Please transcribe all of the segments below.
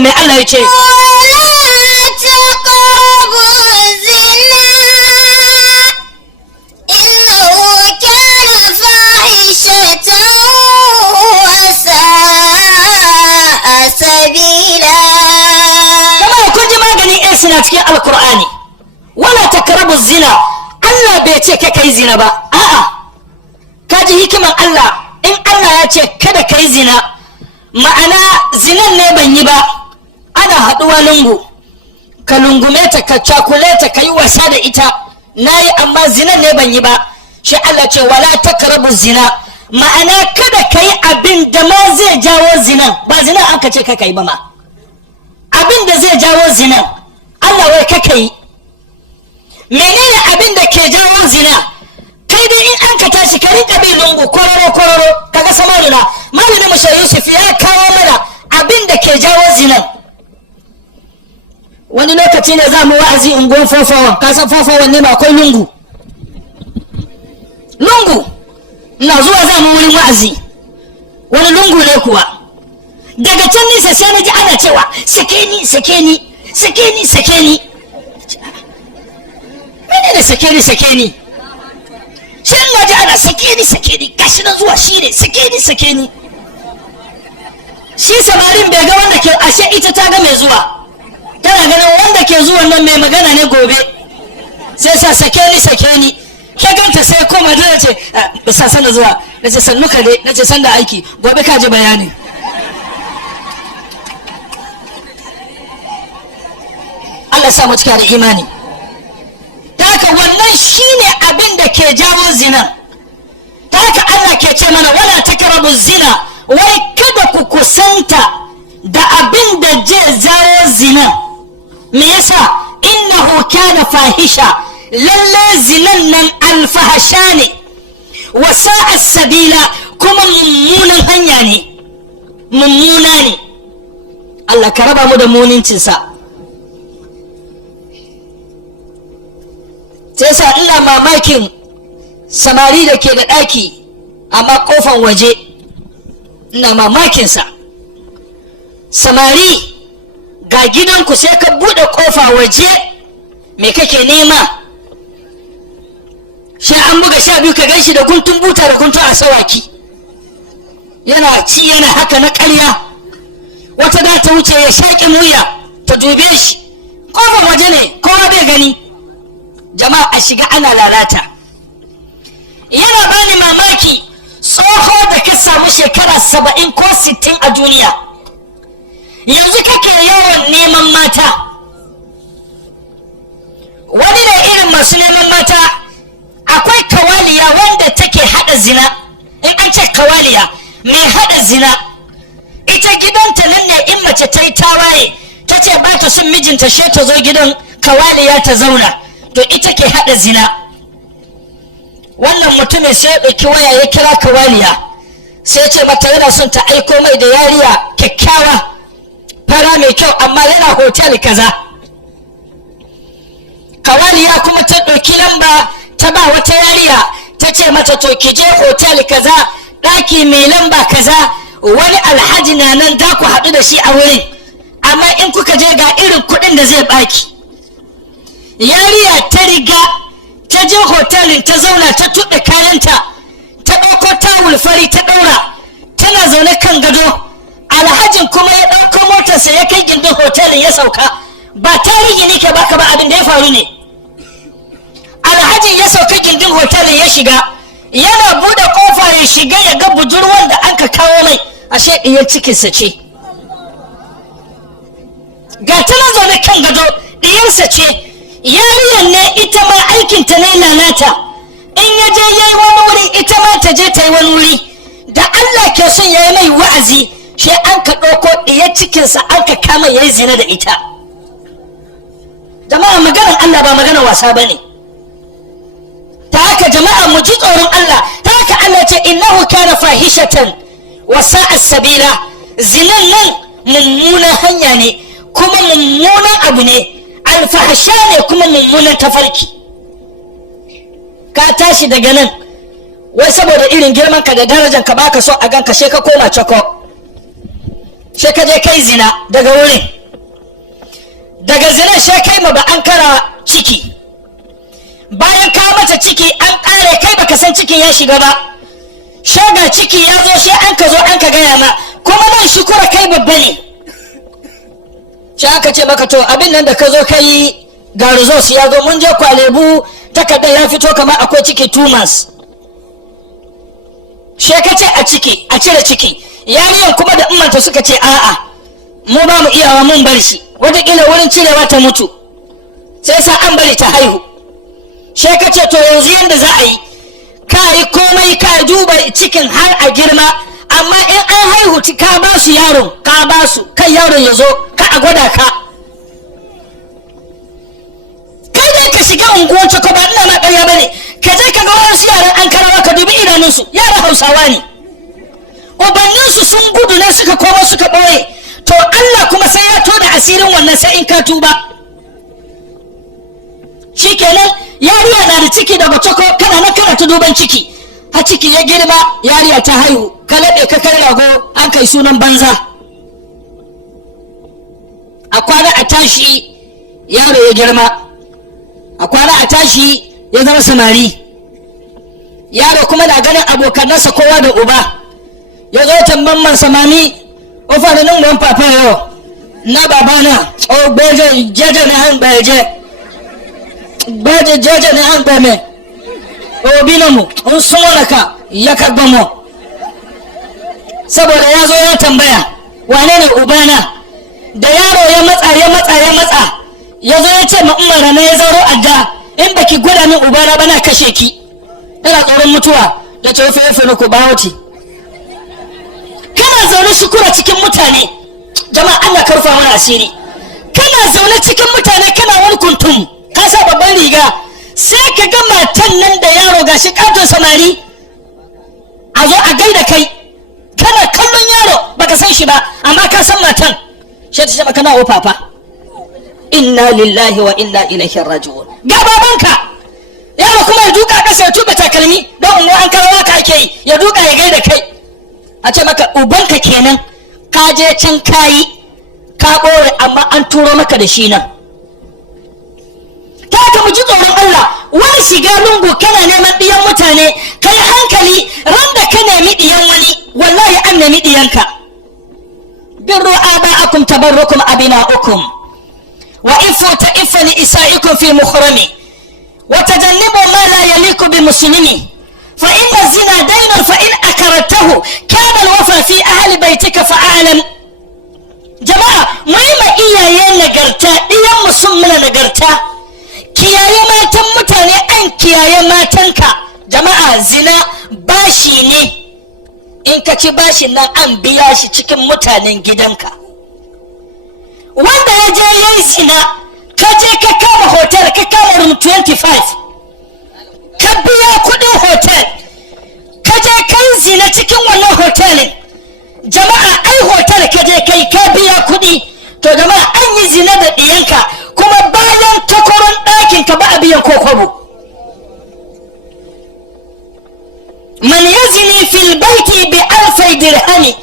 ku mai Allah ya ce suna cikin alkur'ani wala takrabu zina Allah bai ce ka kai zina ba a'a ka ji hikiman Allah in Allah ya ce kada kai zina ma'ana zinan ne ban yi ba ana haduwa lungu ka lungume ta ka cakule ta ka yi wasa da ita nayi amma zinan ne ban yi ba shi Allah ce wala takrabu zina ma'ana kada kai abin da ma zai jawo zinan ba zinan an ka ce ka kai ba ma abin da zai jawo zinan Allah wai kaka yi menene abin da ke jawo zina kai dai in an ka tashi ka rinka bi lungu kororo kaga samarina malamin mu Shehu Yusuf ya kawo mana abin da ke jawo zina wani lokaci ne za mu wa'azi unguwan fofawan ka san fofawan ne ma akwai lungu ina zuwa za mu wurin wa'azi wani lungu ne kuwa daga can nisa sai na ji ana cewa sake ni menene sake ni shin na ji ana sake ni gashi na zuwa shi ne sake ni shi samarin bai ga wanda ke ashe ita ta ga mai zuwa tana ganin wanda ke zuwan nan mai magana ne gobe sai sa sake ni ke ganta sai koma da ce bisa san da zuwa nace sannu ka dai nace san da aiki gobe ka ji bayani Allah sa mu cika da imani ta haka wannan shine abin da ke jawo zina ta haka Allah ke ce mana wala takrabu zina wai kada ku kusanta da abin da zai jawo zina me yasa innahu kana fahisha lalle zinan nan alfahasha ne wa sa'a sabila kuma mummunan hanya ne mummuna ne Allah ka raba mu da munincinsa sai sa ina mamakin samari da ke da ɗaki amma ƙofan waje ina mamakinsa samari ga gidanku sai ka buɗe ƙofa waje me kake nema sha an buga 12 ka ganshi da kuntun buta da kuntun asawaki yana ci yana haka na ƙarya wata da ta wuce ya shaƙi muya ta dube shi ƙofan waje ne kowa bai gani jama'a a shiga ana lalata yana bani mamaki tsoho da ka samu shekara 70 ko 60 a duniya yanzu kake yawan neman mata wani da irin masu neman mata akwai kawaliya wanda take hada zina in an ce kawaliya mai hada zina ita gidanta nan ne in mace ta yi tawaye ta ce ba ta son mijinta she ta zo gidan kawaliya ta zauna to ita ke hada zina wannan mutumin sai ya ɗauki waya ya kira kawaliya sai ya ce mata yana son ta aiko mai da yariya kyakkyawa fara mai kyau amma yana hotel kaza kawaliya kuma ta ɗauki lamba ta ba wata yariya ta ce mata to ki je hotel kaza ɗaki mai lamba kaza wani alhaji na nan za ku haɗu da shi a wurin amma in kuka je ga irin kuɗin da zai baki yariya ta riga ta je hotelin ta zauna ta tuɗe kayanta ta ɗauko tawul fari ta ɗaura tana zaune kan gado alhajin kuma ya ɗauko motarsa ya kai gindin hotelin ya sauka ba tarihi ne ka baka ba abin da ya faru ne alhajin ya sauka gindin hotelin ya shiga yana buɗe ƙofa ya shiga ya ga budurwar da an ka kawo mai ashe ɗiyar cikinsa ce ga tana zaune kan gado ɗiyarsa ce yariyar ne ita ma aikinta ne lalata in ya je ya yi wani wuri ita ma ta je ta yi wani wuri da Allah ke son ya yi mai wa'azi shi an ka ɗauko ɗiyar cikinsa an ka kama ya yi zina da ita jama'a maganar Allah ba maganar wasa ba ne ta haka jama'a mu ji tsoron Allah ta haka Allah ce innahu kana fahishatan wa sa'a sabila zinan nan mummunan hanya ne kuma mummunan abu ne alfahasha ne kuma mummunan tafarki ka tashi daga nan wai saboda irin girman ka da darajar ka baka so a ganka she ka koma cako sai ka je kai zina daga wurin, daga zina sai kai ma ba an kara ciki, bayan ka mata ciki an kare kai baka san cikin ya shiga ba, shaga ciki ya zo sai an ka zo an ka gaya ma, kuma nan shukura kai babba ne, sai aka ce maka to abin nan da ka zo kai ga results ya zo, mun je Kwalebu takardar ya fito kamar akwai ciki 2 months, sai ka ce a ciki a cire ciki, yariyan kuma da ummanta suka ce a'a mu ba mu iyawa mun bar shi, wataƙila wurin cirewa ta mutu, sai sa an bari ta haihu, sai ka ce to yanzu yanda za a yi, ka yi komai ka duba cikin har a girma, amma in an haihu ka ba su yaron, ka ba su kan yaron ya zo ka a gwada ka, kai dai ka shiga unguwar ko ba ina ma ƙarya bane, ka je ka ga wasu yaran an karawa ka dubi idanunsu, yaran Hausawa ne, ubanninsu sun gudu ne suka koma suka ɓoye, to Allah kuma sai ya tona asirin wannan sai in ka tuba. Shikenan yariya na da ciki daga coko, kana nan kana ta duban ciki, har ciki ya girma yariya ta haihu, ka laɓe ka kai rago an kai sunan banza, a kwana a tashi yaro ya girma, a kwana a tashi ya zama samari, yaro kuma na ganin abokanansa kowa da uba, ya zo tamban man samani ofa nan wan papa yo na babana o beje jeje na han beje jeje na han beme o binamu on sonaka ya kagbamo, saboda ya zo ya tambaya wane ne ubana, da yaro ya matsa ya zo ya ce ma umara na ya zaro adda, in baki gwada min ubana bana kashe ki, ina tsoron mutuwa, da ce fefe na ku bawoti. Kana zaune shukura cikin mutane, jama'a Allah karfa mana asiri, kana zaune cikin mutane kana wani kuntum ka sa babban riga, sai ka ga matan nan da yaro gashi katon samari a zo a gaida kai, kana kallon yaro baka san shi ba amma ka san matan, sai ta ce maka na papa, inna lillahi wa inna ilaihi raji'un, ga babanka yaro kuma ya duka kasa ya tuba takalmi don unguwa an karawa ka ake yi, ya duka ya gaida kai, a ce maka ubanka kenan, ka je can kayi ka ɓore amma an turo maka da shi nan. Ta ka mu ji tsoron Allah, wani shiga lungu kana neman ɗiyan mutane, kai hankali ran da ka nemi ɗiyan wani wallahi an nemi ɗiyanka. birru aba'akum tabarrukum abina'ukum wa ifu ta'ifu li isa'ikum fi mukhrami wa tajannibu ma la yaliku bi muslimi فإن الزنا دين فإن أكرته كان الوفى في أهل بيتك فأعلم. جماعة مهمة إيايا نقرتا إيا مسمنا نقرتا كيايا ما تمتاني أن كيايا ما تنكا. جماعة زنا باشيني إنك تباشينا أن بياشي تكن متانين جدنكا. wanda ya je yayi zina ka je ka kama hotel ka kama room 25 ka biya kudin hotel ka je kai zina cikin wannan hotelin, jama'a ai hotel ka je kai ka biya kudi, to jama'a an yi zina da diyanka kuma bayan takoron ɗakin ka ba a biyan kokobo. man yazni fil baiti bi alfai dirhami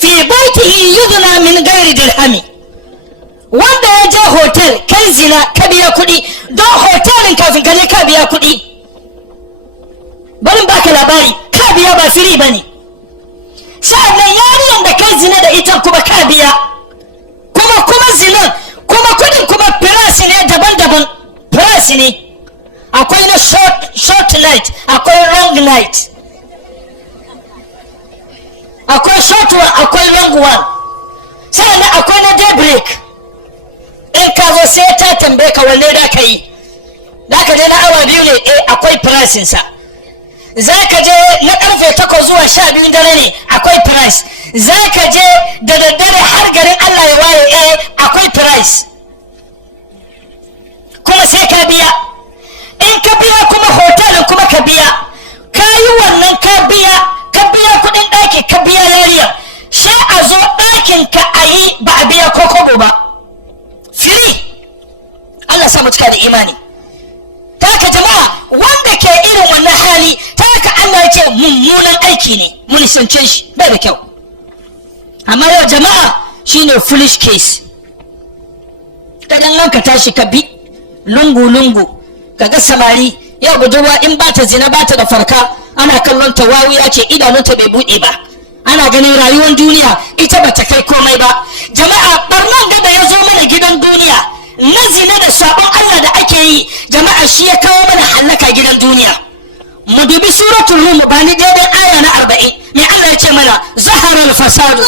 fi baitihi yudna min ghairi dirhami. wanda ya je hotel kai zina ka biya kudi, don hotelin kafin ka je ka biya kudi. barin baka labari ka biya ba firi bane, sa'annan yariyan da kai zina da ita kuma ka biya, kuma zinan kuma kudin kuma price ne daban-daban, price ne akwai na short night, akwai long night, akwai short one akwai long one, sa'annan akwai na day break. in ka zo sai ta tambaye ka wanne da ka yi, da ka je na awa biyu ne, akwai pricinsa. za ka je na karfe 8 zuwa 12 dare ne, akwai price. za ka je da daddare har garin Allah ya waye, akwai price, kuma sai ka biya. in ka biya kuma hotelin kuma ka biya, ka yi wannan ka biya kudin ɗaki ka biya yariya, sai a zo ɗakin ka a yi ba a biya kokobo ba, free. Allah samu cika da imani. ta haka jama'a wanda ke irin wannan hali, ta haka Allah ya ce mummunan aiki ne, mun nisance shi bai da kyau. amma yau jama'a shine foolish case. Kadan ka tashi ka bi lungu-lungu kaga samari yau budurwa in ba ta zina ba ta da farka ana kallon ta wawiya ce, idanunta bai buɗe ba, ana ganin rayuwar duniya ita ba ta kai komai ba. Jama'a barnan da ya zo mana gidan duniya na zina da sabon Allah da ake yi, jama'a shi ya kawo mana hallaka gidan duniya. Mu dubi suratul rum ba ni daidai aya na 40 me Allah ya ce mana, zaharar fasadu